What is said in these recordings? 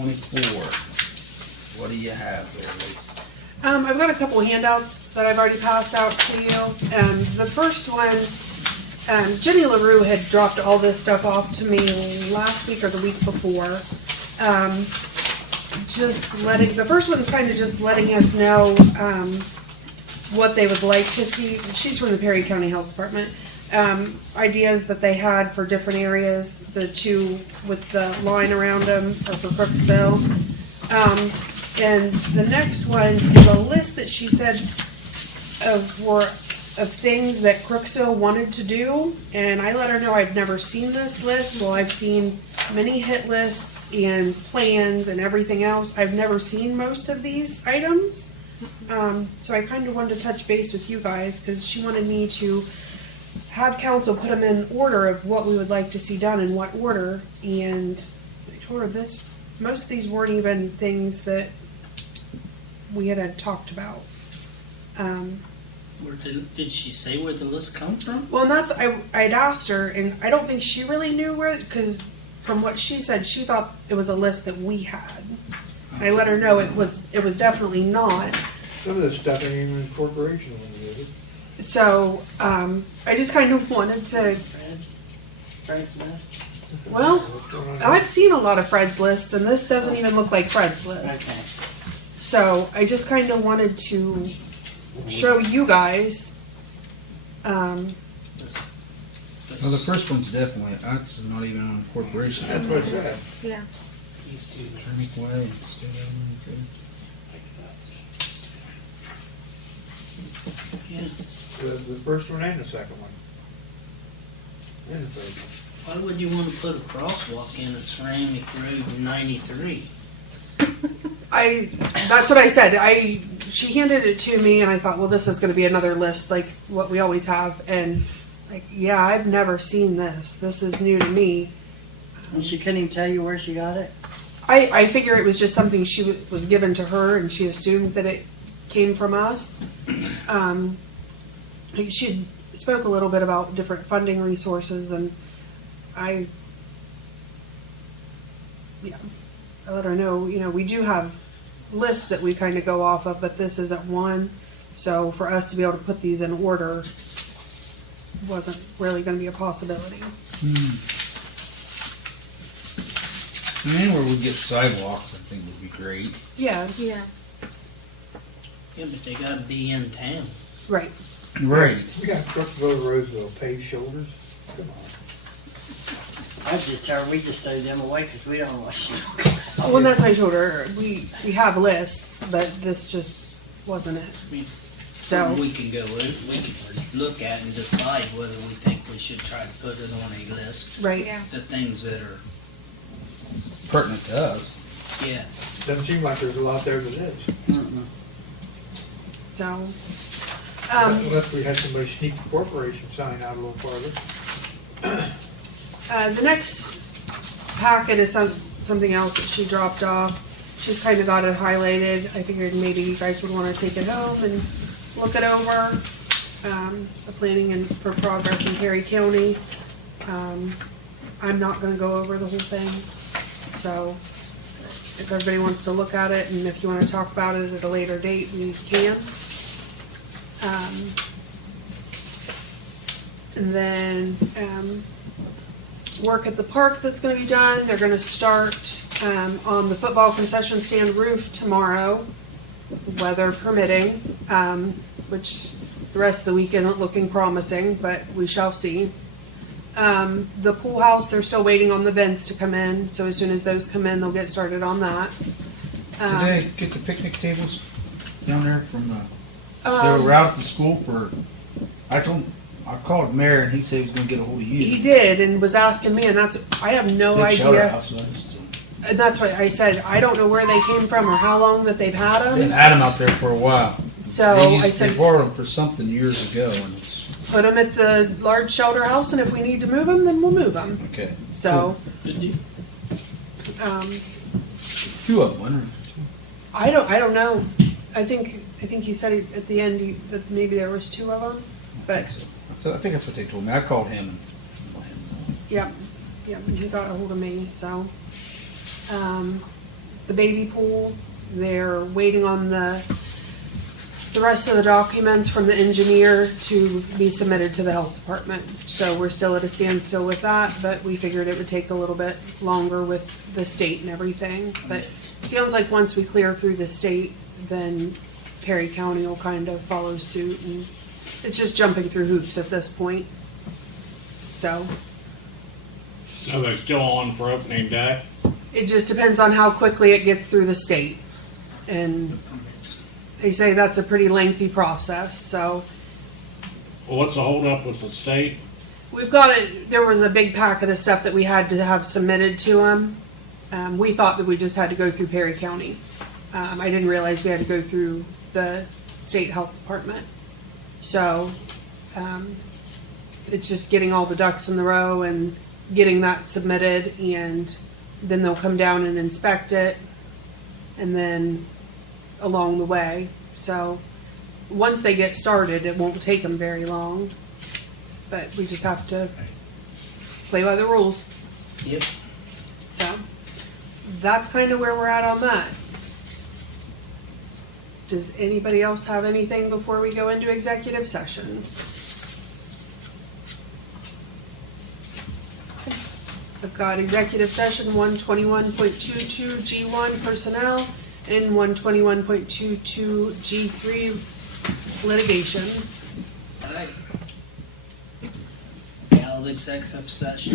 24. What do you have there, Lisa? I've got a couple of handouts that I've already passed out to you. The first one, Jenny LaRue had dropped all this stuff off to me last week or the week before. The first one's kind of just letting us know what they would like to see. She's from the Perry County Health Department. Ideas that they had for different areas. The two with the line around them are for Crooksville. And the next one is a list that she said of things that Crooksville wanted to do. And I let her know I've never seen this list. Well, I've seen many hit lists and plans and everything else. I've never seen most of these items. So I kind of wanted to touch base with you guys because she wanted me to have council put them in order of what we would like to see done in what order. And I told her most of these weren't even things that we had talked about. Did she say where the list come from? Well, and I'd asked her, and I don't think she really knew where, because from what she said, she thought it was a list that we had. I let her know it was definitely not. Some of this stuff ain't even in corporation when you get it. So I just kind of wanted to. Fred's list. Well, I've seen a lot of Fred's lists, and this doesn't even look like Fred's list. Okay. So I just kind of wanted to show you guys. Well, the first one's definitely, that's not even on corporation. That's what it said. Yeah. These two. Thermic way, state elementary. Yeah. The first one and the second one. And the third one. Why would you want to put a crosswalk in at Ceramic Road in 93? That's what I said. She handed it to me, and I thought, well, this is going to be another list like what we always have. And yeah, I've never seen this. This is new to me. And she couldn't even tell you where she got it? I figure it was just something she was given to her, and she assumed that it came from us. She spoke a little bit about different funding resources, and I let her know, we do have lists that we kind of go off of, but this isn't one. So for us to be able to put these in order wasn't really going to be a possibility. Anywhere we get sidewalks, I think would be great. Yeah, Yeah. Yeah, but they got to be in town. right. Right. We got Crooksville, Roseville paved shoulders. Come on. I just tell her we just throw them away because we don't know what she's talking about. Well, and that's why I told her we have lists, but this just wasn't it. I mean, So we can go in, we can look at and decide whether we think we should try to put it on a list. right. Yeah. The things that are, Pertinent to us. yeah. Doesn't seem like there's a lot there that is. Mm-mm. So Unless we had somebody sneak the corporation sign out a little farther. the next packet is something else that she dropped off. She's kind of got it highlighted. I figured maybe you guys would want to take it home and look it over. The planning and for progress in Perry County. I'm not going to go over the whole thing. So if everybody wants to look at it and if you want to talk about it at a later date, we can. And then work at the park that's going to be done. They're going to start on the football concession stand roof tomorrow, weather permitting, which the rest of the week isn't looking promising, but we shall see. The pool house, they're still waiting on the vents to come in, so as soon as those come in, they'll get started on that. Did they get the picnic tables down there from the, they were out at the school for, I called Mayor and he said he was gonna get a hold of you. He did and was asking me, and I have no Big shelter idea. house, And that's what I said. I don't know where they came from or how long that they've had They've them. had them out there for a while. So I They said, borrowed them for something years ago and it's, put them at the large shelter house, and if we need to move them, then we'll move them. okay. So, Good deal. Two of them, wasn't there? I don't know. I think he said at the end that maybe there was two of them, but So I think that's what they told me. I called him and let him know. yep, and he got a hold of me. So, the baby pool. They're waiting on the rest of the documents from the engineer to be submitted to the health department. So we're still at a standstill with that, but we figured it would take a little bit longer with the state and everything. But it sounds like once we clear through the state, then Perry County will kind of follow suit, and it's just jumping through hoops at this point. So So they're still on for opening day? it just depends on how quickly it gets through the state. And they say that's a pretty lengthy process, so Well, what's the holdup with the state? we've got it. There was a big packet of stuff that we had to have submitted to them. We thought that we just had to go through Perry County. I didn't realize we had to go through the state health department. So it's just getting all the ducks in the row and getting that submitted, and then they'll come down and inspect it, and then along the way. So once they get started, it won't take them very long, but we just have to play by the rules. Yep. So that's kind of where we're at on that. Does anybody else have anything before we go into executive session? I've got executive session 121.22 G1 personnel and 121.22 G3 litigation. Alright. Valid executive session.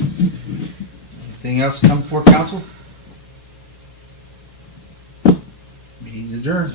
Anything else come before council? Meeting's adjourned.